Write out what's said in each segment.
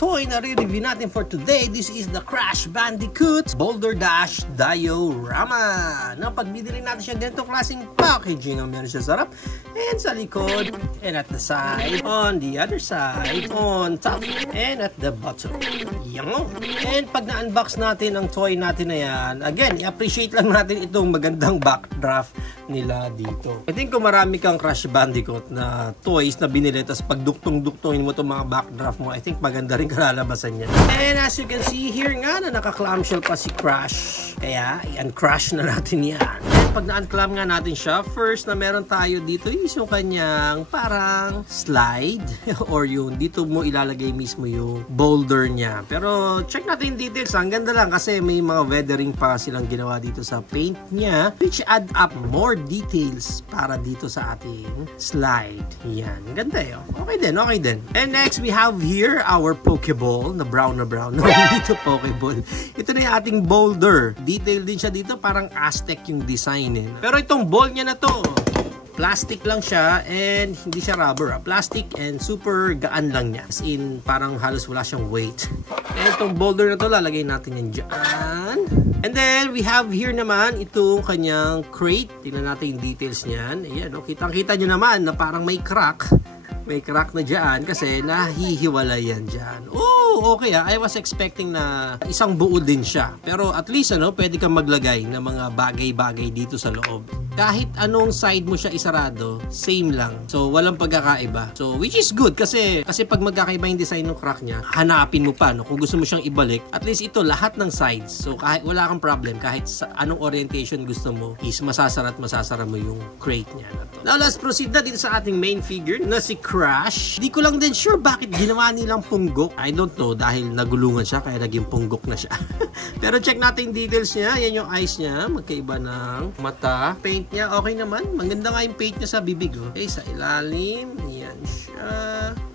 Toy na re-review natin for today. This is the Crash Bandicoot Boulder Dash Diorama. Na pag binili natin siya, ganitong klaseng packaging ang meron siya sa harap and sa likod and at the side, on the other side, on top and at the bottom. Yan. And pag na-unbox natin ang toy natin na yan, again, i-appreciate lang natin itong magandang backdraft nila dito. I think kung marami kang Crash Bandicoot na toys na binili, tapos pag duktong-duktongin mo itong mga backdraft mo, I think maganda rin kalalabasan niya. And as you can see here nga na naka-clamshell pa si Crash. Kaya, i-uncrash na natin yan. And pag na-unclam nga natin siya, first na meron tayo dito is yung kanyang parang slide or yung dito mo ilalagay mismo yung boulder niya. Pero check natin yung details. Ang ganda lang kasi may mga weathering pa silang ginawa dito sa paint niya which add up more details para dito sa ating slide. Yan. Ganda yun. Okay din. Okay din. And next we have here our Pokeball na brown na brown. No, dito Pokeball. Ito na yung ating boulder. Detail din siya dito. Parang Aztec yung design eh. Pero itong ball niya na to, plastic lang siya and hindi siya rubber. Plastic and super gaan lang niya. As in, parang halos wala siyang weight. And itong boulder na to, lalagay natin yan dyan. And then, we have here naman itong kanyang crate. Tingnan natin yung details niyan. Ayan, no? Kitang-kita nyo naman na parang may crack. May crack na dyan kasi nahihiwalay yan dyan. Oh, okay ah. I was expecting na isang buo din siya. Pero at least ano, pwede kang maglagay ng mga bagay-bagay dito sa loob. Kahit anong side mo siya isarado, same lang. So, walang pagkakaiba. So, which is good kasi pag magkakaiba yung design ng crack niya, hanapin mo pa, no? Kung gusto mo siyang ibalik, at least ito, lahat ng sides. So, kahit wala kang problem, kahit sa anong orientation gusto mo, is masasara mo yung crate niya na to. Now, let's proceed na dito sa ating main figure na si Crash. Di ko lang din sure bakit ginawa nilang punggok. I don't know, dahil nagulungan siya, kaya naging punggok na siya. Pero check natin yung details niya. Yan yung eyes niya, magkaiba ng mata. Paint niya, okay naman. Maganda nga yung paint niya sa bibig. Okay, sa ilalim. Yan siya.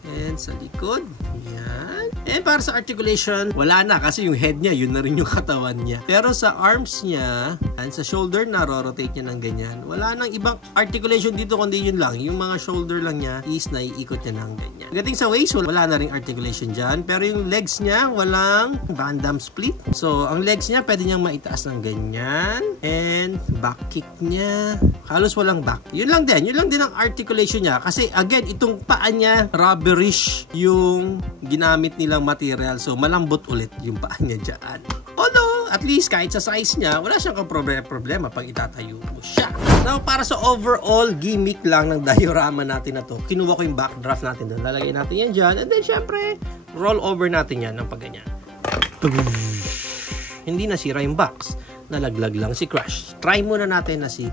And sa likod. Yan. And para sa articulation, wala na kasi yung head niya, yun na rin yung katawan niya. Pero sa arms niya, and sa shoulder, na-rotate niya ng ganyan. Wala nang ibang articulation dito, kundi yun lang. Yung mga shoulder lang niya is naiikot niya ng ganyan. Pagdating sa waist, wala na rin articulation dyan. Pero yung legs niya, walang Van Damme split. So, ang legs niya, pwede niyang maitaas ng ganyan. And back kick niya, halos walang back. Yun lang din ang articulation niya. Kasi again, itong paa niya, rubberish yung ginamit nilang material. So, malambot ulit yung paa niya dyan. Although, at least kahit sa size niya, wala siyang problema pag itatayo mo siya. Now, para sa overall gimmick lang ng diorama natin na to, kinuha ko yung backdraft natin doon. Lalagay natin yan dyan. And then, syempre, roll over natin yan ng pagganyan. Hindi nasira yung box. Nalaglag lang si Crash. Try muna natin na si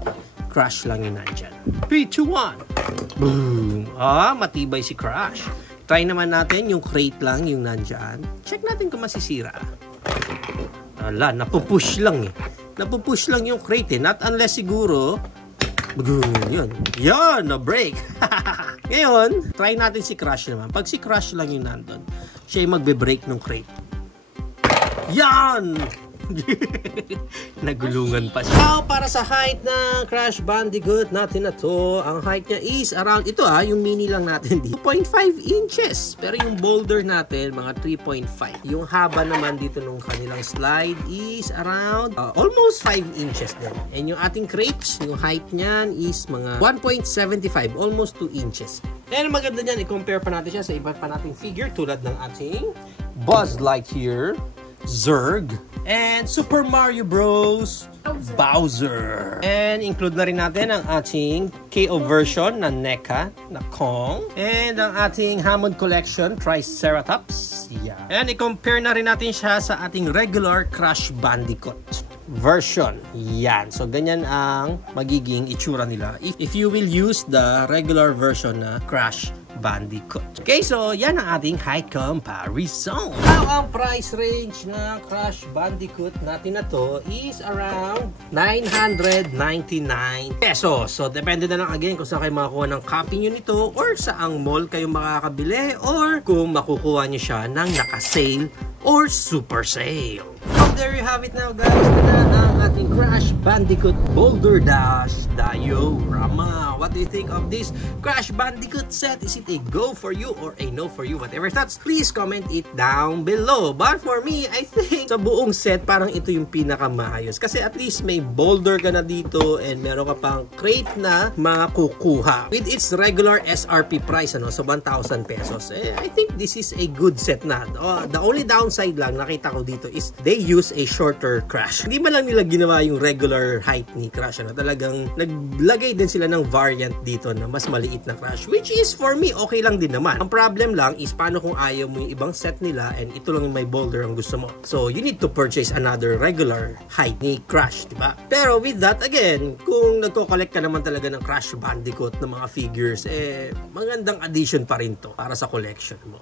Crash lang yung nandyan. 3, 2, 1. Boom! Ah, matibay si Crash. Try naman natin yung crate lang yung nandyan. Check natin kung masisira. Ala, napupush lang eh. Napupush lang yung crate eh. Not unless siguro, yun. Yan, na-break. Ngayon, try natin si Crash naman. Pag si Crash lang yung nandun, siya yung magbe-break ng crate. Yan! Nagulungan pa siya. Now, para sa height ng Crash Bandicoot natin na to, ang height niya is around, ito yung mini lang natin dito, 2.5 inches. Pero yung boulder natin, mga 3.5. Yung haba naman dito nung kanilang slide is around almost 5 inches din. And yung ating crates, yung height niyan is mga 1.75, almost 2 inches. And maganda niyan, i-compare pa natin siya sa iba pa nating figure tulad ng ating Buzz Lightyear, Zurg, and Super Mario Bros. Bowser. And include na rin natin ang ating KO version na NECA, na Kong. And ang ating Hammond Collection Triceratops. Yeah. And i-compare na rin natin siya sa ating regular Crash Bandicoot version. Yan. So, ganyan ang magiging itsura nila if you will use the regular version na Crash Bandicoot. Okay, so yan ang ating high comparison. Now, ang price range ng Crash Bandicoot natin na to is around 999 pesos. So, depende na lang again kung saan kayo makakuha ng copy nyo nito or saang mall kayo makakabili or kung makukuha nyo siya ng naka-sale or super sale. So there you have it now, guys. Ito na ang ating Crash Bandicoot Boulder Dash Diorama. What do you think of this Crash Bandicoot set? Is it a go for you or a no for you? Whatever thoughts, please comment it down below. But for me, I think sa buong set, parang ito yung pinakamaayos. Kasi at least may boulder ka na dito and meron ka pang crate na makukuha. With its regular SRP price, ano, so 1,000 pesos. I think this is a good set na. The only downside lang nakita ko dito is they use a shorter Crash. Hindi man lang nila ginawa yung regular height ni Crash. Ano? Talagang naglagay din sila ng variant dito na mas maliit na Crash. Which is for me, okay lang din naman. Ang problem lang is paano kung ayaw mo yung ibang set nila and ito lang yung may boulder ang gusto mo. So, you need to purchase another regular height ni Crash, diba? Pero with that, again, kung nagko-collect ka naman talaga ng Crash Bandicoot ng mga figures, magandang addition pa rin to para sa collection mo.